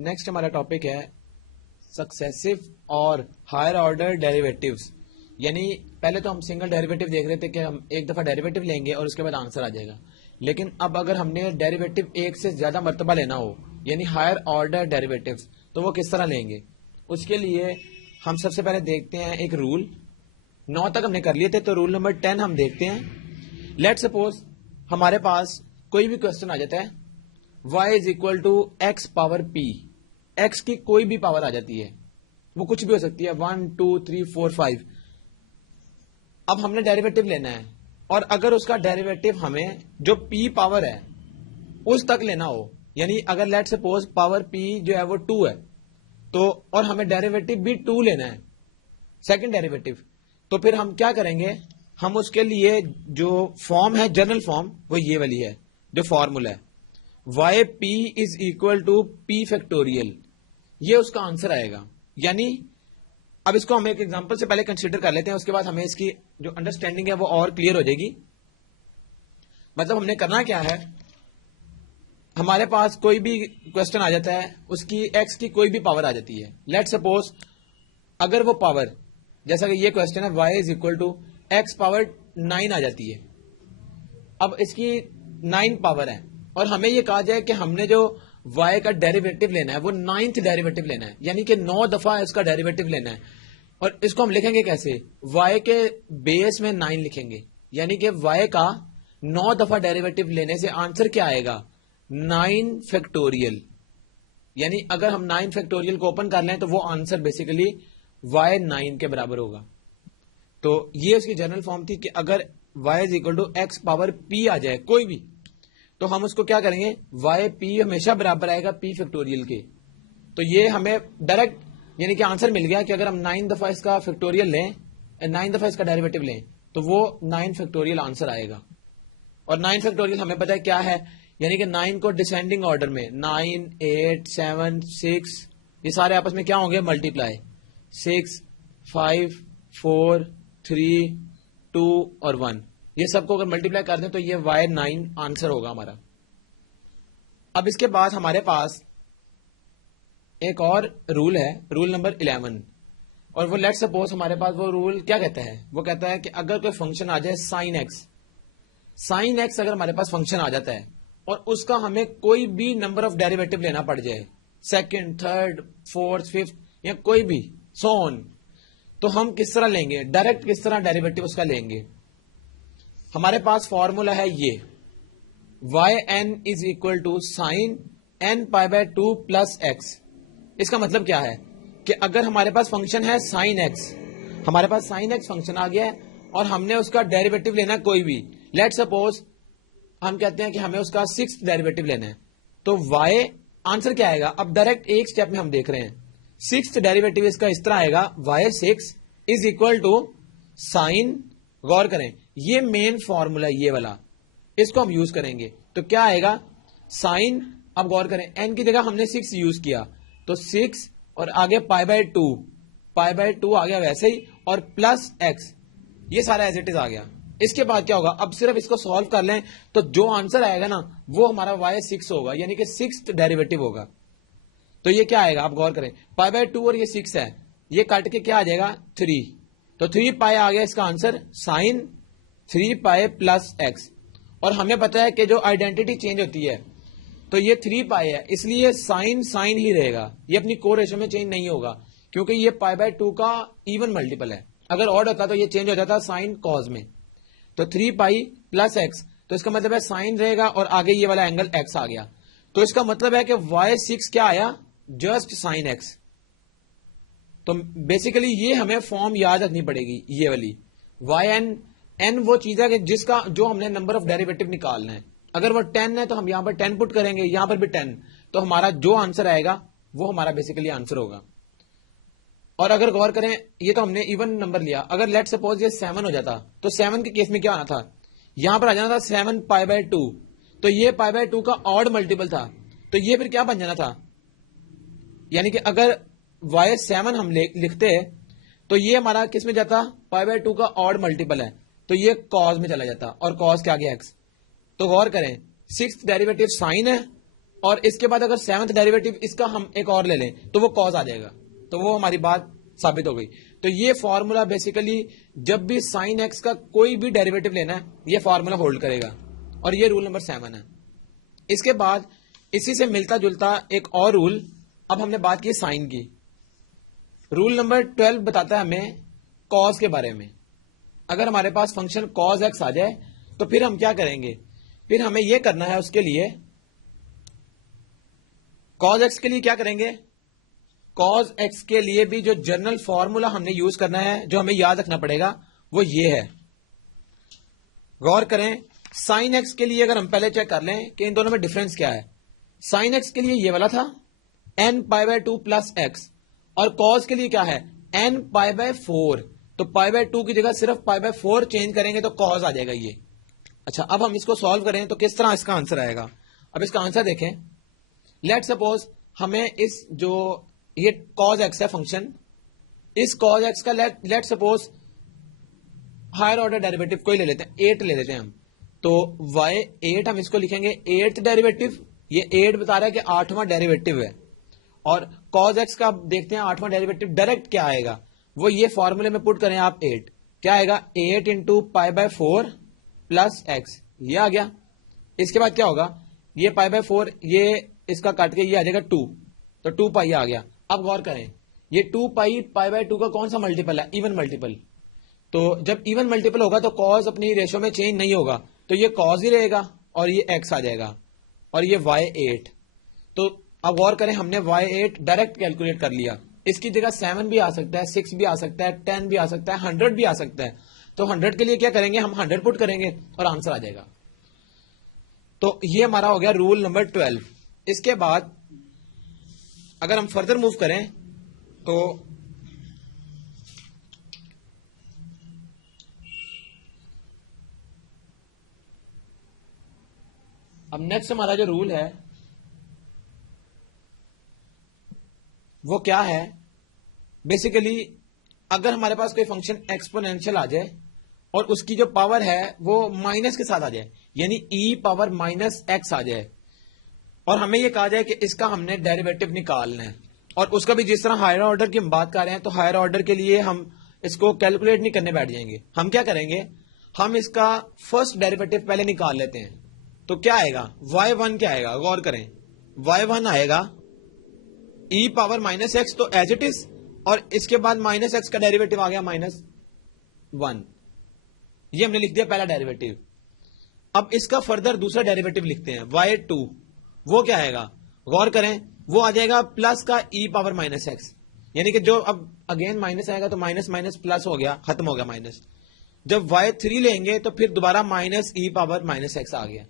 Next हमारा topic है successive और हायर ऑर्डर डेरिवेटिव्स। यानी पहले तो हम सिंगल डेरिवेटिव देख रहे थे कि हम एक दफा डेरिवेटिव लेंगे और उसके बाद आंसर आ जाएगा, लेकिन अब अगर हमने डेरिवेटिव एक से ज्यादा मर्तबा लेना हो यानी हायर ऑर्डर डेरिवेटिव्स, तो वो किस तरह लेंगे। उसके लिए हम सबसे पहले देखते हैं एक रूल। 9 तक हमने कर लिए थे, तो रूल नंबर 10 हम देखते हैं। लेट सपोज हमारे पास कोई भी क्वेश्चन आ जाता है, y is equal to x power p। x की कोई भी पावर आ जाती है, वो कुछ भी हो सकती है, 1 2 3 4 5। अब हमने डेरिवेटिव लेना है और अगर उसका डेरिवेटिव हमें जो p पावर है उस तक लेना हो, यानी अगर लेट सपोज पावर p जो है वो 2 है, तो और हमें डेरिवेटिव भी 2 लेना है, सेकंड डेरिवेटिव, तो फिर हम क्या करेंगे, हम उसके लिए जो फॉर्म है जनरल फॉर्म वो ये वाली है, जो फॉर्मूला है y p is equal to p factorial, ये उसका आंसर आएगा। यानी अब इसको हम एक एग्जांपल से पहले कंसीडर कर लेते हैं, उसके बाद हमें इसकी जो अंडरस्टैंडिंग है वो और क्लियर हो जाएगी। मतलब हमने करना क्या है, हमारे पास कोई भी क्वेश्चन आ जाता है, उसकी एक्स की कोई भी पावर आ जाती है। लेट सपोज अगर वो पावर, जैसा कि ये क्वेश्चन है, y is equal to x power 9 आ जाती है। अब इसकी 9 पावर है और हमें ये कहा जाए कि हमने जो y का डेरिवेटिव लेना है वो 9th डेरिवेटिव लेना है, यानी कि 9 दफा इसका डेरिवेटिव लेना है। और इसको हम लिखेंगे कैसे, y के बेस में 9 लिखेंगे, यानी कि y का 9 दफा डेरिवेटिव लेने से आंसर क्या आएगा, 9 फैक्टोरियल। यानी अगर हम 9 फैक्टोरियल को ओपन कर लें तो वो आंसर बेसिकली y 9 के बराबर होगा। तो ये उसकी जनरल फॉर्म थी कि अगर y is equal to x power p आ जाए कोई भी, तो हम उसको क्या करेंगे, वाई पी हमेशा बराबर आएगा पी फैक्टोरियल के। तो ये हमें डायरेक्ट यानी कि आंसर मिल गया कि अगर हम 9 दफा इसका फैक्टोरियल लें, 9 दफा इसका डेरिवेटिव लें, तो वो 9 फैक्टोरियल आंसर आएगा। और 9 फैक्टोरियल हमें पता है क्या है, यानी कि 9 को डिसेंडिंग ऑर्डर में 9 8 7 6 ये सारे आपस में क्या होंगे, मल्टीप्लाई 6 5 4 3 2 और 1, ये सबको अगर मल्टीप्लाई कर दें तो ये y9 आंसर होगा हमारा। अब इसके बाद हमारे पास एक और रूल है, रूल नंबर 11, और वो लेट सपोज हमारे पास वो रूल क्या कहता है, वो कहता है कि अगर कोई फंक्शन आ जाए साइन एक्स अगर हमारे पास फंक्शन आ जाता है और उसका हमें कोई भी नंबर ऑफ डेरिवेटिव लेना पड़ जाए, सेकंड थर्ड फोर्थ फिफ्थ या कोई भी सो ऑन, तो हम किस तरह लेंगे, डायरेक्ट किस तरह डेरिवेटिव उसका लेंगे। हमारे पास फॉर्मूला है ये, y n is equal to sine n pi by 2 plus x. इसका मतलब क्या है कि अगर हमारे पास फंक्शन है साइन एक्स, हमारे पास साइन एक्स फंक्शन आ गया है और हमने उसका डेरिवेटिव लेना है कोई भी, लेट सपोज हम कहते हैं कि हमें उसका 6th डेरिवेटिव लेना है, तो y आंसर क्या आएगा। अब डायरेक्ट एक स्टेप में हम देख रहे हैं, 6th डेरिवेटिव इसका इस तरह आएगा, y6 is equal to sine, गौर करें ये मेन फॉर्मूला ये वाला, इसको हम यूज करेंगे तो क्या आएगा, साइन, अब गौर करें n की जगह हमने 6 यूज किया तो 6 और आगे पाई बाय 2 आ गया वैसे ही, और प्लस x, ये सारा एज इट इज आ गया। इसके बाद क्या होगा, अब सिर्फ इसको सॉल्व कर लें तो जो आंसर आएगा ना वो हमारा y6 होगा, यानी कि 6th डेरिवेटिव होगा। तो ये क्या आएगा, आप गौर करें, पाई बाय 2 और ये 6 है, ये काट के क्या आ जाएगा 3, तो 3 पाई आ गया इसका answer, sine 3 pi plus x. और हमें पता है कि जो आइडेंटिटी चेंज होती है तो ये 3 पाई है, इसलिए साइन साइन ही रहेगा, ये अपनी कोर रेशो में चेंज नहीं होगा, क्योंकि ये पाई बाय 2 का इवन मल्टीपल है। अगर ऑड होता तो ये चेंज हो जाता साइन कॉज में। तो 3 पाई प्लस एक्स, तो इसका मतलब है साइन रहेगा और आगे ये वाला एंगल एक्स आ गया, तो इसका मतलब है कि y6 क्या आया, जस्ट साइन एक्स। तो बेसिकली ये हमें फॉर्म याद रखनी पड़ेगी, ये वाली yn वो चीज है कि जिसका जो हमने नंबर ऑफ डेरिवेटिव निकालना है। अगर वो 10 है तो हम यहां पर 10 पुट करेंगे, यहां पर भी 10, तो हमारा जो आंसर आएगा वो हमारा बेसिकली आंसर होगा। और अगर गौर करें, ये तो हमने इवन नंबर लिया, अगर लेट सपोज ये 7 हो जाता तो 7 के केस में क्या आना था, यहां पर आ जाना था 7 पाई बाय 2, तो ये पाई बाय 2 का ऑड मल्टीपल था, तो ये फिर क्या बन जाना था, यानी कि अगर y7 हम लिखते तो ये हमारा किस में जाता, पाई बाय 2 का ऑड मल्टीपल है, तो ये कॉज में चला जाता, और कॉज क्या आ गया x। तो गौर करें 6th डेरिवेटिव साइन है और इसके बाद अगर सेवंथ डेरिवेटिव इसका हम एक और ले लें तो वो कॉज आ जाएगा, तो वो हमारी बात साबित हो गई। तो ये फॉर्मूला बेसिकली जब भी साइन एक्स का कोई भी डेरिवेटिव लेना है ये फॉर्मूला होल्ड करेगा, और ये रूल नंबर 7 है। इसके बाद इसी से मिलता जुलता एक और रूल, अब हमने बात की साइन की, रूल नंबर 12 बताता है हमें कॉज के बारे में। अगर हमारे पास फंक्शन कॉज एक्स आ जाए तो फिर हम क्या करेंगे, फिर हमें यह करना है, उसके लिए कॉज एक्स के लिए क्या करेंगे, कॉज एक्स के लिए भी जो जनरल फॉर्मूला हमने यूज करना है, जो हमें याद रखना पड़ेगा, वो ये है। गौर करें, साइन एक्स के लिए अगर हम पहले चेक कर लें कि इन दोनों में डिफरेंस क्या है। साइन एक्स के लिए ये वाला था n pi by 2 plus x, और कॉज के लिए क्या है n पाई बाय 4, तो पाई बाय 2 की जगह सिर्फ पाई बाय 4 चेंज करेंगे तो कॉज आ जाएगा ये। अच्छा, अब हम इसको सॉल्व करें तो किस तरह इसका आंसर आएगा। अब इसका आंसर देखें, लेट सपोज हमें इस जो ये कॉज एक्स है फंक्शन, इस कॉज एक्स का let suppose higher order derivative कोई ले लेते हैं, 8 ले लेते हैं हम, तो y8 हम इसको लिखेंगे 8th डेरिवेटिव, ये 8 बता रहा है कि 8वां डेरिवेटिव है। और कॉज एक्स का देखते हैं 8वां डेरिवेटिव डायरेक्ट क्या आएगा, वो ये फॉर्मूले में पुट करें आप 8, क्या आएगा 8 into pi by 4 plus x, ये आ गया। इसके बाद क्या होगा, ये पाई बाय 4 ये इसका काट के ये आ जाएगा 2, तो 2 पाई आ गया। अब गौर करें, ये 2 पाई पाई बाय 2 का कौन सा मल्टीपल है, इवन मल्टीपल, तो जब इवन मल्टीपल होगा तो कॉज अपनी रेशो में चेंज नहीं होगा, तो ये कॉज ही रहेगा और ये एक्स आ जाएगा, और ये y8। तो अब गौर करें, हमने y8 डायरेक्ट कैलकुलेट कर लिया, इसकी जगह 7 भी आ सकता है, 6 भी आ सकता है, 10 भी आ सकता है, 100 भी आ सकता है। तो 100 के लिए क्या करेंगे, हम 100 पुट करेंगे और आंसर आ जाएगा। तो ये हमारा हो गया रूल नंबर 12। इसके बाद अगर हम फर्दर मूव करें तो अब नेक्स्ट हमारा जो रूल है वो क्या है, बेसिकली अगर हमारे पास कोई फंक्शन एक्सपोनेंशियल आ जाए और उसकी जो पावर है वो माइनस के साथ आ जाए, यानी e पावर माइनस एक्स आ जाए, और हमें ये कहा जाए कि इसका हमने डेरिवेटिव निकालना है, और उसका भी जिस तरह हायर ऑर्डर की हम बात कर रहे हैं, तो हायर ऑर्डर के लिए हम इसको कैलकुलेट नहीं करने बैठ जाएंगे। हम क्या करेंगे, हम इसका फर्स्ट डेरिवेटिव पहले निकाल लेते हैं। तो क्या आएगा, y1 क्या आएगा, गौर करें, y1 आएगा e पावर माइनस एक्स, तो एज इट इज, और इसके बाद माइनस एक्स का डेरिवेटिव आ गया -1, ये हमने लिख दिया पहला डेरिवेटिव। अब इसका फर्दर दूसरा डेरिवेटिव लिखते हैं y2, वो क्या आएगा, गौर करें, वो आ जाएगा प्लस का e पावर माइनस एक्स, यानी कि जो अब अगेन माइनस आएगा तो माइनस माइनस प्लस हो गया, खत्म हो गया माइनस। जब y3 लेंगे तो फिर दोबारा minus e power minus x आ गया,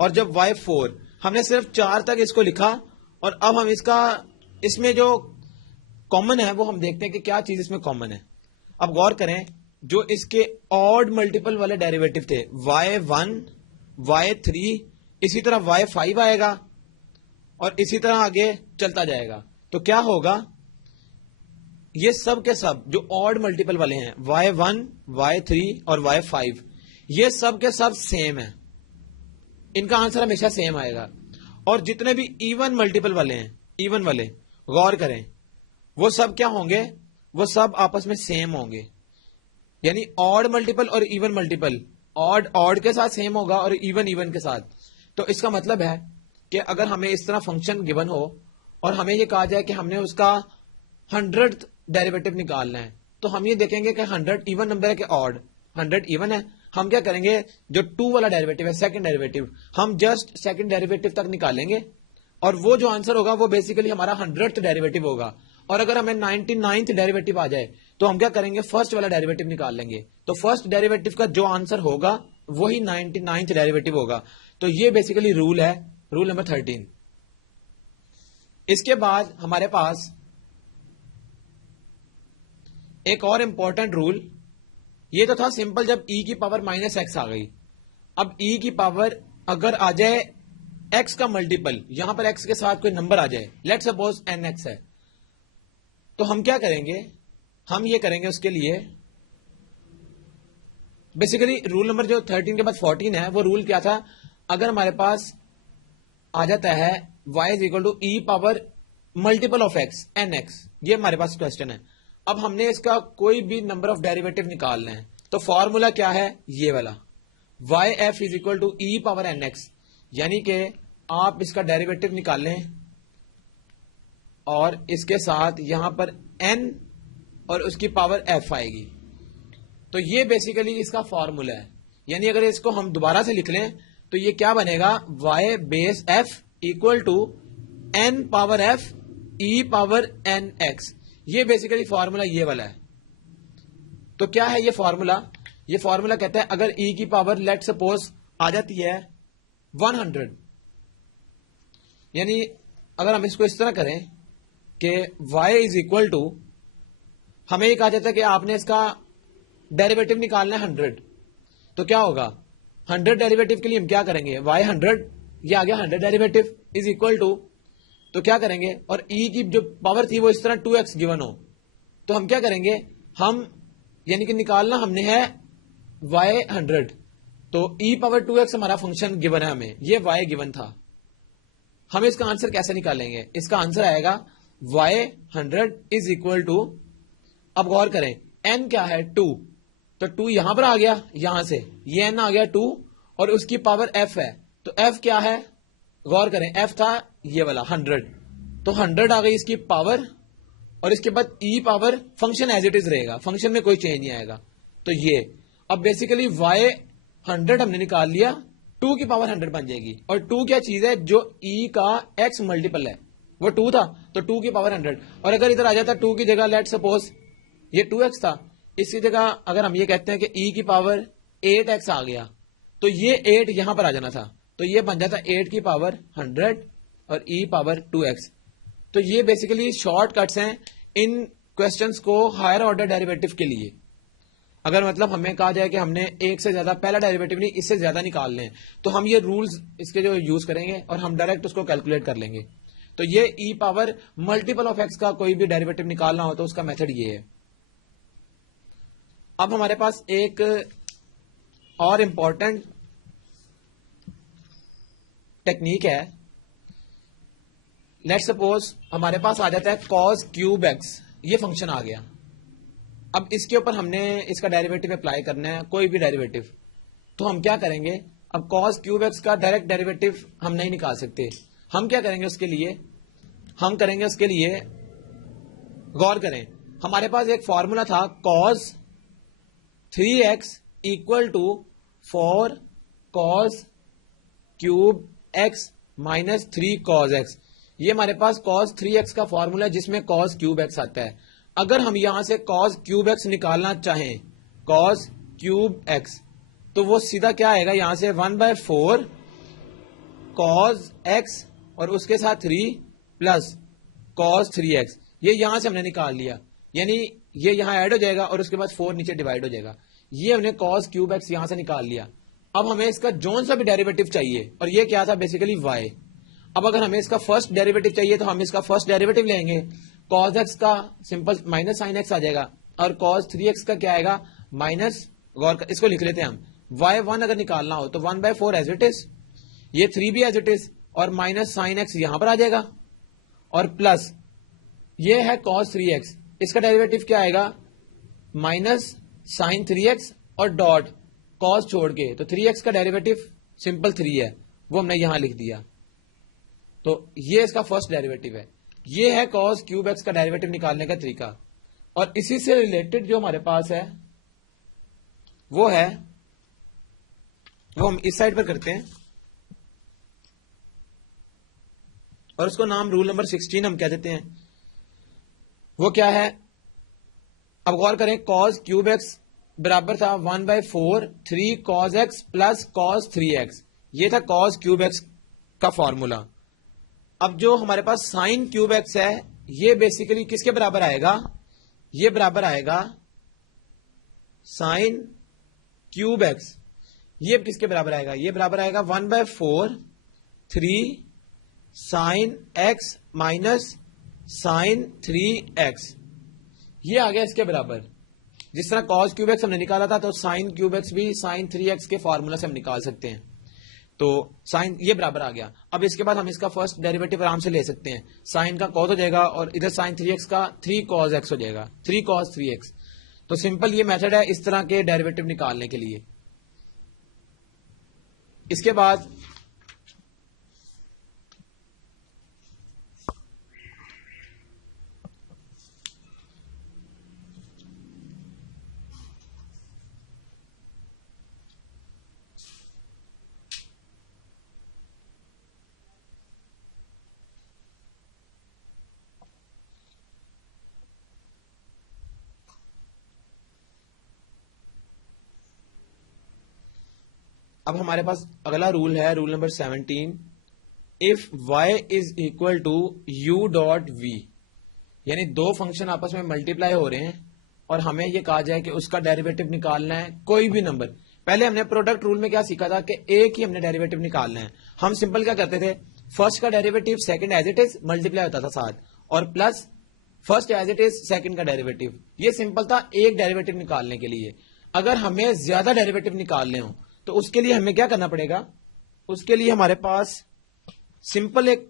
और जब y4, हमने सिर्फ 4 तक इसको लिखा, और अब हम इसमें जो कॉमन है वो हम देखते हैं कि क्या चीज इसमें कॉमन है। अब गौर करें, जो इसके ऑड मल्टीपल वाले डेरिवेटिव थे y1, y3, इसी तरह y5 आएगा, और इसी तरह आगे चलता जाएगा। तो क्या होगा, ये सब के सब जो ऑड मल्टीपल वाले हैं y1, y3 और y5, ये सब के सब सेम है, इनका आंसर हमेशा सेम आएगा। और जितने भी इवन मल्टीपल वाले हैं, इवन वाले, गौर करें, वो सब क्या होंगे, वो सब आपस में सेम होंगे, यानी ऑड मल्टीपल और इवन मल्टीपल, ऑड ऑड के साथ सेम होगा और इवन इवन के साथ। तो इसका मतलब है कि अगर हमें इस तरह फंक्शन गिवन हो और हमें ये कहा जाए कि हमने उसका 100th डेरिवेटिव निकालना है, तो हम ये देखेंगे कि 100 इवन नंबर है कि ऑड, 100 इवन है, हम क्या करेंगे, जो 2 वाला डेरिवेटिव है सेकंड डेरिवेटिव, हम जस्ट सेकंड डेरिवेटिव तक निकालेंगे, और वो जो आंसर होगा वो बेसिकली हमारा 100th डेरिवेटिव होगा। और अगर हमें 99th डेरिवेटिव आ जाए तो हम क्या करेंगे, फर्स्ट वाला डेरिवेटिव निकाल लेंगे, तो फर्स्ट डेरिवेटिव का जो आंसर होगा वही 99th डेरिवेटिव होगा। तो ये बेसिकली रूल है, रूल नंबर 13। इसके बाद हमारे पास एक और इंपॉर्टेंट रूल, ये तो था सिंपल जब e की पावर माइनस एक्स आ गई। अब e की पावर अगर आ जाए x का मल्टीपल, यहां पर x के साथ कोई नंबर आ जाए, लेट्स सपोज nx है, तो हम क्या करेंगे, हम ये करेंगे उसके लिए बेसिकली रूल नंबर जो 13 के बाद 14 है, वो रूल क्या था, अगर हमारे पास आ जाता है y is equal to e power multiple of x n x, ये हमारे पास क्वेश्चन है। अब हमने इसका कोई भी नंबर ऑफ डेरिवेटिव निकालना है, तो फॉर्मूला क्या है, ये वाला y f is equal to e power n x, यानी कि आप इसका डेरिवेटिव निकाल लें और इसके साथ यहां पर n और उसकी पावर f आएगी। तो ये बेसिकली इसका फॉर्मूला है, यानी अगर इसको हम दोबारा से लिख लें तो ये क्या बनेगा, y base f equal to n power f e power n x। ये बेसिकली फॉर्मूला ये वाला है। तो क्या है ये फॉर्मूला, ये फॉर्मूला कहता है अगर e की पावर लेट सपोज आ जाती है 100, यानी अगर हम इसको इस तरह करें कि y इज इक्वल टू, हमें ये कहा जाता है कि आपने इसका डेरिवेटिव निकालना है 100, तो क्या होगा 100 डेरिवेटिव के लिए हम क्या करेंगे, y 100, ये आ गया 100 डेरिवेटिव इज इक्वल टू, तो क्या करेंगे, और e की जो पावर थी वो इस तरह 2x गिवन हो, तो हम क्या करेंगे, हम यानी कि निकालना हमने है y 100, तो e पावर 2x हमारा फंक्शन गिवन है, हमें ये y गिवन था। हम इसका आंसर कैसे निकालेंगे, इसका आंसर आएगा y 100 इज इक्वल टू, अब गौर करें n क्या है 2, तो 2 यहां पर आ गया, यहां से ये n आ गया 2 और उसकी पावर f है, तो f क्या है, गौर करें f था ये वाला 100, तो 100 आ गई इसकी पावर और इसके बाद e power function as it is रहेगा, फंक्शन में कोई चेंज नहीं आएगा। तो ये अब बेसिकली y 100 हमने निकाल लिया, 2 की पावर 100 बन जाएगी, और 2 क्या चीज है, जो e का x मल्टीपल है, वो 2 था, तो 2 की पावर 100, और अगर इधर आ जाता 2 की जगह लेट सपोज ये 2x था, इसकी जगह अगर हम ये कहते हैं कि e की पावर 8x आ गया, तो ये 8 यहां पर आ जाना था, तो ये बन जाता 8 की पावर 100 और e पावर 2x। तो ये बेसिकली शॉर्टकट्स हैं इन क्वेश्चंस को हायर ऑर्डर डेरिवेटिव के लिए। अगर मतलब हमें कहा जाए कि हमने एक से ज्यादा, पहला डेरिवेटिव नहीं इससे ज्यादा निकालने हैं, तो हम ये रूल्स इसके जो यूज करेंगे और हम डायरेक्ट उसको कैलकुलेट कर लेंगे। तो ये e power multiple of x का कोई भी डेरिवेटिव निकालना हो तो उसका मेथड ये है। अब हमारे पास एक और इंपॉर्टेंट टेक्निक है, लेट्स सपोज हमारे पास आ जाता है cos क्यूब x, ये फंक्शन आ गया। अब इसके ऊपर हमने इसका डेरिवेटिव अप्लाई करना है, कोई भी डेरिवेटिव, तो हम क्या करेंगे, अब cos क्यूब x का डायरेक्ट डेरिवेटिव हम नहीं निकाल सकते, हम क्या करेंगे उसके लिए, हम करेंगे उसके लिए, गौर करें हमारे पास एक फॉर्मूला था cos 3x equal to 4 cos cube x minus 3 cos x, ये हमारे पास cos 3x का फॉर्मूला है जिसमें cos क्यूब x आता है। अगर हम यहां से cos क्यूब x निकालना चाहें, cos क्यूब x, तो वो सीधा क्या आएगा, यहां से 1/4 cos x और उसके साथ 3 प्लस cos 3x, ये यहां से हमने निकाल लिया, यानी ये यहां ऐड हो जाएगा और उसके बाद 4 नीचे डिवाइड हो जाएगा, ये हमने cos क्यूब x यहां से निकाल लिया। अब हमें इसका जोन सा भी डेरिवेटिव चाहिए, और ये क्या था, बेसिकली y। अब अगर हमें इसका फर्स्ट डेरिवेटिव चाहिए तो हम इसका फर्स्ट डेरिवेटिव लेंगे, cos x का सिंपल माइनस साइन x आ जाएगा, और cos 3x का क्या आएगा माइनस, गौर इसको लिख लेते हैं हम, y1 अगर निकालना हो तो 1/4 एज इट इज, ये 3 भी एज इट इज, और माइनस साइन x यहां पर आ जाएगा, और प्लस ये है cos 3x, इसका डेरिवेटिव क्या आएगा माइनस साइन 3x और डॉट cos छोड़ के, तो 3x का डेरिवेटिव सिंपल 3 है, वो हमने यहां लिख दिया। तो ये इसका फर्स्ट डेरिवेटिव है, ये है cos क्यूब x का डेरिवेटिव निकालने का तरीका। और इसी से रिलेटेड जो हमारे पास है वो हम इस साइड पर करते हैं, और उसको नाम रूल नंबर 16 हम कह देते हैं। वो क्या है, अब गौर करें, cos क्यूब x बराबर था 1/4 3 cos x plus cos 3x, ये था cos क्यूब x का फॉर्मूला। अब जो हमारे पास साइन क्यूब x है, ये बेसिकली किसके बराबर आएगा, ये बराबर आएगा साइन क्यूब x, ये किसके बराबर आएगा, ये बराबर आएगा 1/4 3 sign x minus sign 3x, ये आ गया इसके बराबर। जिस तरह cos क्यूब x हमने निकाला था, तो साइन क्यूब x भी साइन 3x के फॉर्मूला से हम निकाल सकते हैं। तो साइन ये बराबर आ गया। अब इसके बाद हम इसका फर्स्ट डेरिवेटिव आराम से ले सकते हैं, साइन का कॉस हो जाएगा और इधर साइन 3x का 3 cos x हो जाएगा, 3 cos 3x। तो सिंपल ये मेथड है इस तरह के डेरिवेटिव निकालने के लिए। इसके बाद अब हमारे पास अगला रूल है, rule number 17, if y is equal to u dot v, यानी दो फंक्शन आपस में मल्टीप्लाई हो रहे हैं और हमें यह कहा जाए कि उसका डेरिवेटिव निकालना है कोई भी नंबर। पहले हमने प्रोडक्ट रूल में क्या सीखा था कि एक ही हमने डेरिवेटिव निकालना है। हम सिंपल क्या करते थे, फर्स्ट का derivative second as it is multiply होता था साथ, और plus first as it is second का डेरिवेटिव। ये सिंपल था एक डेरिवेटिव निकालने के लिए। अगर हमें ज्यादा डेरिवेटिव निकालने हो तो उसके लिए हमें क्या करना पड़ेगा, उसके लिए हमारे पास सिंपल एक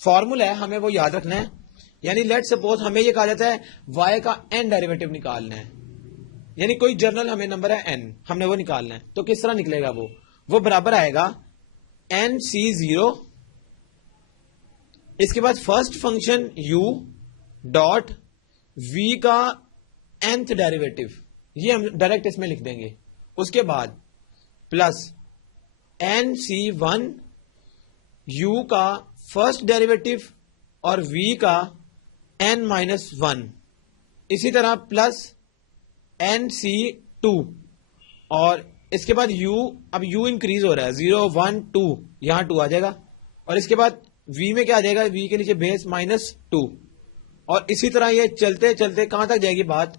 फॉर्मूला है, हमें वो याद रखना है। यानी लेट सपोज हमें ये कहा जाता है y का n डेरिवेटिव निकालना है, यानी कोई जर्नल हमें नंबर है n, हमने वो निकालना है। तो किस तरह निकलेगा वो बराबर आएगा nc0, इसके बाद first function u dot v का nth डेरिवेटिव, ये हम डायरेक्ट इसमें लिख देंगे। उसके बाद प्लस nc1 u का फर्स्ट डेरिवेटिव और v का n-1, इसी तरह प्लस nc2, और इसके बाद u, अब u इंक्रीज हो रहा है, 0 1 2, यहां 2 आ जाएगा, और इसके बाद v में क्या आ जाएगा, v के नीचे बेस -2, और इसी तरह ये चलते चलते कहां तक जाएगी बात,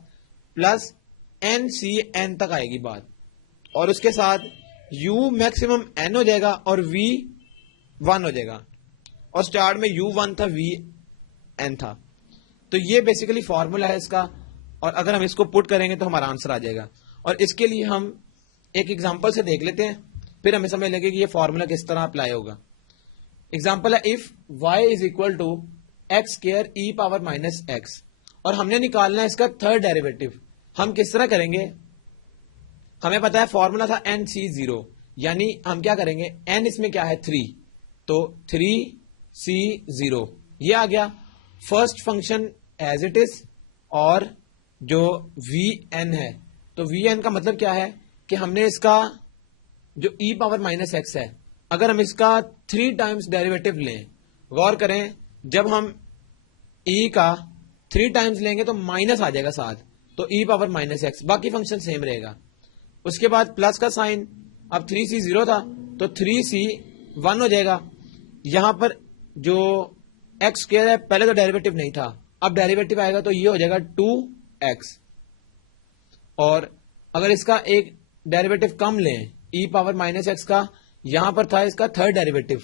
प्लस ncn तक आएगी बात, और उसके साथ u मैक्सिमम n हो जाएगा और v 1 हो जाएगा, और स्टार्ट में u1 था v n था। तो ये बेसिकली फॉर्मूला है इसका, और अगर हम इसको पुट करेंगे तो हमारा आंसर आ जाएगा। और इसके लिए हम एक एग्जांपल से देख लेते हैं, फिर हमें समझ लगे कि ये फॉर्मूला किस तरह अप्लाई होगा। एग्जांपल है if y is equal to x square e power minus x, और हमने निकालना है इसका थर्ड डेरिवेटिव। हम किस तरह करेंगे, हमें पता है फॉर्मूला था nc0, यानी हम क्या करेंगे, n इसमें क्या है 3, तो 3c0 ये आ गया first function as it is, और जो vn है, तो vn का मतलब क्या है कि हमने इसका जो e पावर माइनस एक्स है, अगर हम इसका 3 टाइम्स डेरिवेटिव लें, गौर करें जब हम e का 3 टाइम्स लेंगे तो माइनस आ जाएगा साथ, तो e पावर माइनस एक्स, बाकी फंक्शन सेम रहेगा। उसके बाद प्लस का साइन, अब 3c0 था तो 3c1 हो जाएगा। यहां पर जो एक्स स्क्वायर है पहले तो डेरिवेटिव नहीं था, अब डेरिवेटिव आएगा तो ये हो जाएगा 2x, और अगर इसका एक डेरिवेटिव कम लें e पावर माइनस एक्स का, यहां पर था इसका थर्ड डेरिवेटिव,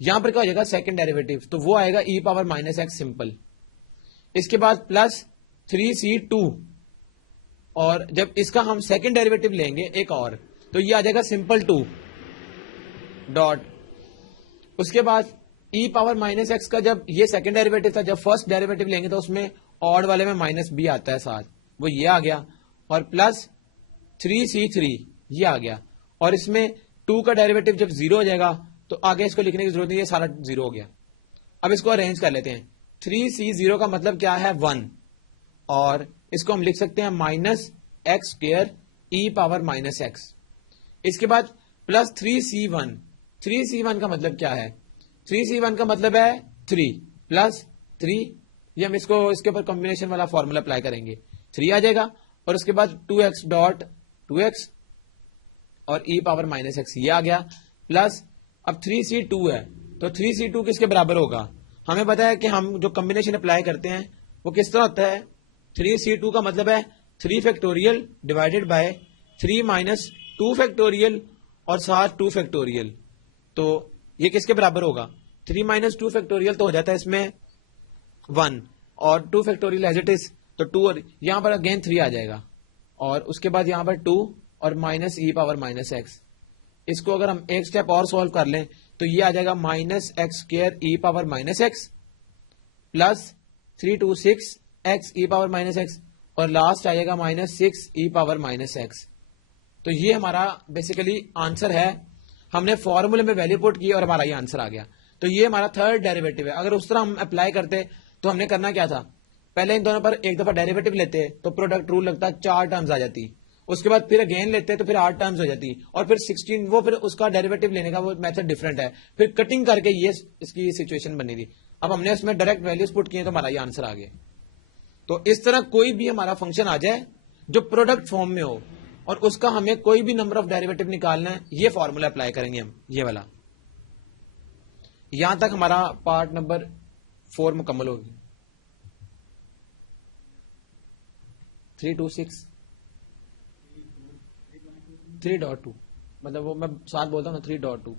यहां पर क्या हो जाएगा सेकंड डेरिवेटिव, तो वो आएगा e power minus x simple. इसके बाद प्लस 3c2, और जब इसका हम सेकंड डेरिवेटिव लेंगे एक और, तो ये आ जाएगा सिंपल 2 डॉट। उसके बाद e पावर माइनस एक्स का जब ये सेकंड डेरिवेटिव था, जब फर्स्ट डेरिवेटिव लेंगे तो उसमें ऑड वाले में माइनस b आता है साथ, वो ये आ गया, और प्लस 3c3 ये आ गया, और इसमें 2 का डेरिवेटिव जब 0 हो जाएगा तो आगे इसको लिखने की जरूरत नहीं है, सारा 0 हो गया। अब इसको अरेंज कर लेते हैं, 3c0 का मतलब क्या है 1, और इसको हम लिख सकते हैं minus x square e power minus x. इसके बाद प्लस 3c1, 3c1 का मतलब क्या है, 3c1 का मतलब है 3 प्लस 3, ये हम इसको इसके ऊपर कॉम्बिनेशन वाला फॉर्मूला अप्लाई करेंगे, 3 आ जाएगा, और उसके बाद 2x डॉट 2x और e पावर माइनस एक्स ये आ गया, प्लस अब 3c2 है, तो 3c2 किसके बराबर होगा, हमें पता है कि हम जो कॉम्बिनेशन अप्लाई करते हैं वो किस तरह होता है, 3c2 का मतलब है 3 factorial divided by 3 minus 2 factorial और साथ 2 फैक्टोरियल, तो ये किसके बराबर होगा, 3 माइनस 2 फैक्टोरियल तो हो जाता है इसमें 1, और 2 फैक्टोरियल एज इट इज, तो 2, और यहां पर अगेन 3 आ जाएगा, और उसके बाद यहां पर 2 और minus e power minus x, इसको अगर हम एक स्टेप और सॉल्व कर लें तो ये आ जाएगा minus x square e power minus x plus 326 x e power minus x और लास्ट आएगा minus 6 e power minus x. तो ये हमारा बेसिकली आंसर है। हमने फॉर्मूले में वैल्यू पुट की और हमारा ये आंसर आ गया। तो ये हमारा थर्ड डेरिवेटिव है। अगर उस तरह हम अप्लाई करते तो हमने करना क्या था, पहले इन दोनों पर एक दफा डेरिवेटिव लेते तो प्रोडक्ट रूल लगता 4 टर्म्स आ जाती, उसके बाद फिर अगेन लेते तो फिर 8 टर्म्स हो जाती और फिर 16 वो फिर उसका डेरिवेटिव लेने का वो मेथड डिफरेंट है, फिर कटिंग करके ये इसकी सिचुएशन बनी थी। अब हमने इसमें डायरेक्ट वैल्यूज पुट किए तो हमारा ये आंसर आ गया। तो इस तरह कोई भी हमारा फंक्शन आ जाए जो प्रोडक्ट फॉर्म में हो और उसका हमें कोई भी नंबर ऑफ डेरिवेटिव निकालना है, ये फॉर्मूला अप्लाई करेंगे हम, ये वाला। यहां तक हमारा पार्ट नंबर 4 मुकम्मल होगी। 326 3.2 मतलब वो मैं साथ बोलता हूँ ना 3.2